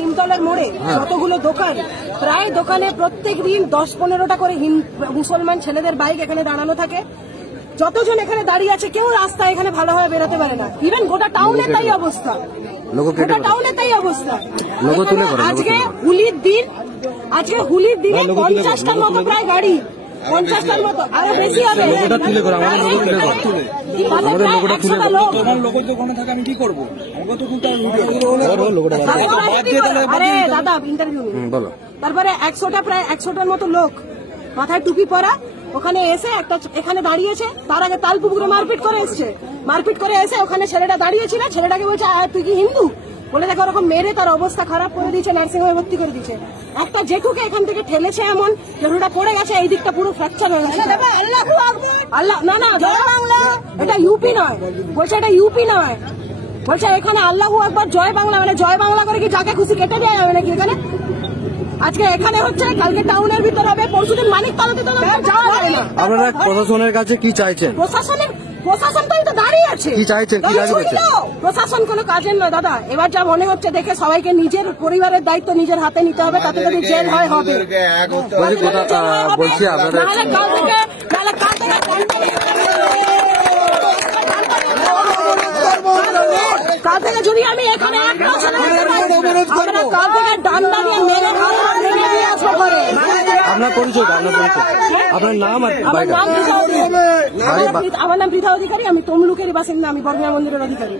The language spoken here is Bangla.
নিমতলার মোড়ে যতগুলো দোকান, প্রায় দোকানে প্রত্যেক দিন 10-15টা করে মুসলমান ছেলেদের বাইক এখানে দাঁড়ানো থাকে। যতজন এখানে দাঁড়িয়ে আছে কেউ রাস্তা এখানে ভালোভাবে বেরোতে পারে না। ইভেন গোটা টাউনে তাই অবস্থা, গোটা টাউনে তাই অবস্থা। আজকে হোলির দিনে 50টার মতো প্রায় গাড়ি, 50টার মতো, আরো বেশি হবে। আরে দাদা ইন্টারভিউ তারপরে 100টা প্রায় 100টার মতো লোক মাথায় টুপি পরা ওখানে এসে এখানে দাঁড়িয়েছে। তার আগে তালপুকুরে মারপিট করে এসে ওখানে ছেলেটা দাঁড়িয়েছিল, ছেলেটাকে বলছে তুই কি হিন্দু বলে দেখো ওরকম মেরে তার অবস্থা খারাপ করে দিয়েছে, নার্সিংহোমে ভর্তি করে দিয়েছে। একটা জেঠুকে এখান থেকে ঠেলেছে এমন জেঠুটা পড়ে গেছে, এই দিকটা পুরো ফ্র্যাকচার হয়ে গেছে। আল্লাহ না না এটা ইউপি নয়, বলছে এটা ইউপি নয়, বলছে এখানে আল্লাহু আকবার জয় বাংলা, মানে জয় বাংলা করে কি যাকে খুশি কেটে দেওয়া যাবে নাকি এখানে? আজকে এখানে হচ্ছে, কালকে টাউনের ভিতর হবে, পরশুদিন মানিকতলাতে যাওয়া যাবে না। আপনারা প্রশাসনের কাছে কি চাইছেন? প্রশাসন তো দাঁড়িয়ে আছে, কি চাইছেন, কি দাবি করছেন? প্রশাসন কোনো কাজের নয় দাদা। এবার যা মনে হচ্ছে দেখে সবাইকে নিজের পরিবারের দায়িত্ব নিজের হাতে নিতে হবে, তাতে যদি জেল হয় হবে। বলছি আপনাদের কাল থেকে যদি আমি এখানে ডান্ডা নিয়ে মেরে আপনার পরিচয়, আপনার নাম আর আমার নাম পৃথা অধিকারী, আমি তমলুকের বাসিন্দা, আমি বর্গা মন্দিরের অধিকারী।